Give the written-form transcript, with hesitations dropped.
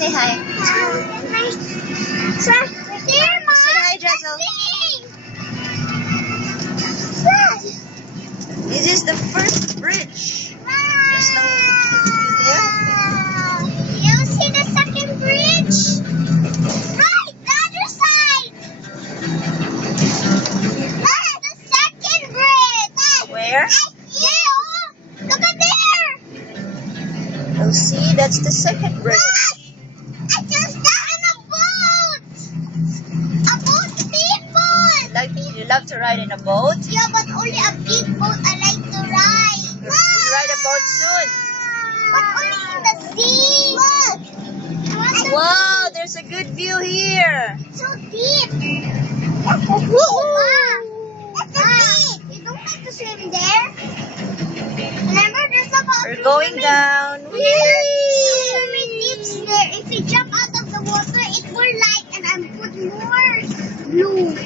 Say hi. Say hi, Jazzle. This is the first bridge. There's no view there. You see the second bridge? Right, the other side. That's the second bridge. Where? Look at there. Oh, see, that's the second bridge. I just got in a boat. A boat people. You love to ride in a boat? Yeah, but only a big boat I like to ride. You'll ride a boat soon. But only in the sea. Look. Wow, there's a good view here. So deep. That's deep. You don't like to swim there? Remember, there's a boat. We're going down. Swimming deep there. If you jump out of the water, it will light and I'm put more blue.